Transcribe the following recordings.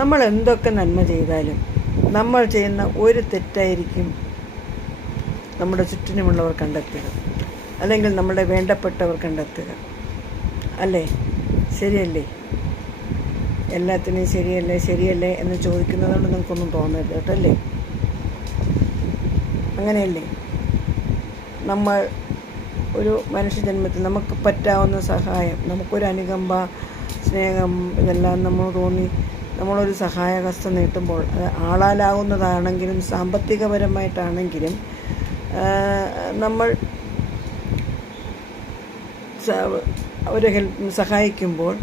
നമ്മൾ എന്തൊക്കെ നന്മ ചെയ്താലും നമ്മൾ ചെയ്യുന്ന ഒരു തെറ്റായിരിക്കും നമ്മുടെ ചുറ്റിനുമുള്ളവർ കണ്ടെത്തുക, അല്ലെങ്കിൽ നമ്മുടെ വേണ്ടപ്പെട്ടവർ കണ്ടെത്തുക. അല്ലേ? ശരിയല്ലേ? എല്ലാത്തിനും ശരിയല്ലേ എന്ന് ചോദിക്കുന്നതുകൊണ്ട് നിങ്ങൾക്കൊന്നും തോന്നരുത് കേട്ടല്ലേ? അങ്ങനെയല്ലേ? നമ്മൾ ഒരു മനുഷ്യജന്മത്തിൽ നമുക്ക് പറ്റാവുന്ന സഹായം, നമുക്കൊരു അനുകമ്പ, സ്നേഹം, ഇതെല്ലാം നമ്മൾ തോന്നി നമ്മളൊരു സഹായഹസ്തം നീട്ടുമ്പോൾ അത് ആളാലാവുന്നതാണെങ്കിലും സാമ്പത്തികപരമായിട്ടാണെങ്കിലും നമ്മൾ അവരെ സഹായിക്കുമ്പോൾ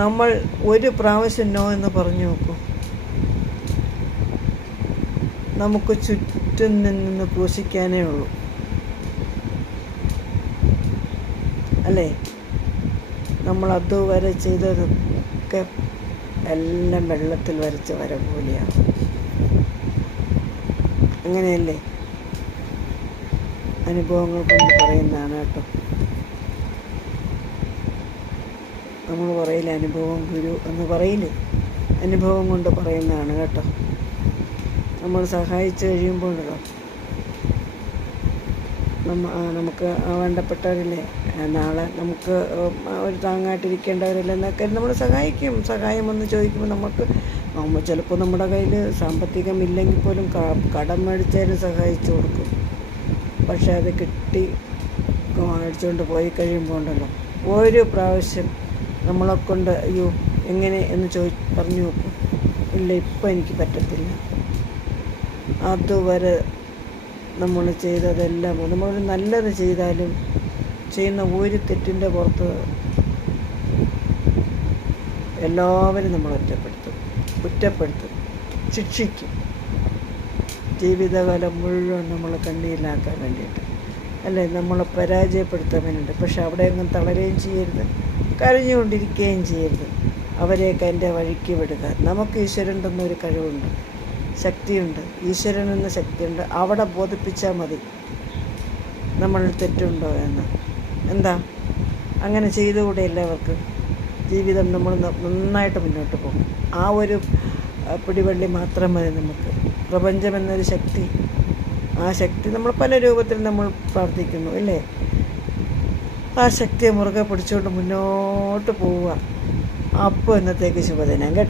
നമ്മൾ ഒരു പ്രാവശ്യം നോ എന്ന് പറഞ്ഞു നോക്കൂ. നമുക്ക് ചുറ്റും നിന്ന് ക്രൂശിക്കാനേ ഉള്ളൂ. അല്ലേ? നമ്മൾ അതുവരെ ചെയ്തതൊക്കെ എല്ലാം വെള്ളത്തിൽ വരച്ച വര പോലെയാണ്. അങ്ങനെയല്ലേ? അനുഭവങ്ങൾ കൊണ്ട് പറയുന്നതാണ് കേട്ടോ. നമ്മൾ പറയില്ല അനുഭവം ഗുരു എന്ന് പറയില്ലേ? അനുഭവം കൊണ്ട് പറയുന്നതാണ് കേട്ടോ. നമ്മൾ സഹായിച്ചു കഴിയുമ്പോഴല്ലോ നമുക്ക് വേണ്ടപ്പെട്ടവരില്ലേ, നാളെ നമുക്ക് ഒരു താങ്ങായിട്ടിരിക്കേണ്ടവരില്ല എന്നൊക്കെ നമ്മൾ സഹായിക്കും. സഹായമെന്ന് ചോദിക്കുമ്പോൾ നമ്മൾ ചിലപ്പോൾ നമ്മുടെ കയ്യിൽ സാമ്പത്തികമില്ലെങ്കിൽ പോലും കടം മേടിച്ചതിന് സഹായിച്ചു കൊടുക്കും. പക്ഷെ അത് കിട്ടി മേടിച്ചുകൊണ്ട് പോയി കഴിയുമ്പോൾ ഉണ്ടല്ലോ, ഒരു പ്രാവശ്യം നമ്മളെക്കൊണ്ട് അയ്യോ എങ്ങനെ എന്ന് പറഞ്ഞു നോക്കും. ഇല്ല, ഇപ്പം എനിക്ക് പറ്റത്തില്ല. അതുവരെ നമ്മൾ ചെയ്തതെല്ലാം, നമ്മളൊരു നല്ലത് ചെയ്താലും ചെയ്യുന്ന ഒരു തെറ്റിൻ്റെ പുറത്ത് എല്ലാവരും നമ്മൾ കുറ്റപ്പെടുത്തും, ശിക്ഷിക്കും. ജീവിതകാലം മുഴുവൻ നമ്മൾ കണ്ണീരിലാക്കാൻ വേണ്ടിയിട്ട്, അല്ലേ? നമ്മളെ പരാജയപ്പെടുത്താൻ വേണ്ടിയിട്ട്. പക്ഷെ അവിടെ ഒന്നും തളരുകയും ചെയ്യരുത്, കരഞ്ഞുകൊണ്ടിരിക്കുകയും ചെയ്യരുത്. അവരെയൊക്കെ എൻ്റെ വഴിക്ക് വിടുക. നമുക്ക് ഈശ്വരൻ തന്നൊരു കഴിവുണ്ട്, ശക്തിയുണ്ട്, ഈശ്വരൻ എന്ന ശക്തിയുണ്ട്. അവിടെ ബോധിപ്പിച്ചാൽ മതി നമ്മൾ തെറ്റുണ്ടോ എന്ന്. എന്താ അങ്ങനെ ചെയ്തുകൂടെ? എല്ലാവർക്കും ജീവിതം നമ്മൾ നന്നായിട്ട് മുന്നോട്ട് പോകും. ആ ഒരു പിടിവള്ളി മാത്രം മതി നമുക്ക്. പ്രപഞ്ചം എന്നൊരു ശക്തി, ആ ശക്തി നമ്മൾ പല രൂപത്തിൽ നമ്മൾ പ്രാർത്ഥിക്കുന്നു, ഇല്ലേ? ആ ശക്തിയെ മുറുകെ പിടിച്ചുകൊണ്ട് മുന്നോട്ട് പോവുക. അപ്പോൾ ഇന്നത്തേക്ക് ശുഭദിനം കേട്ടോ.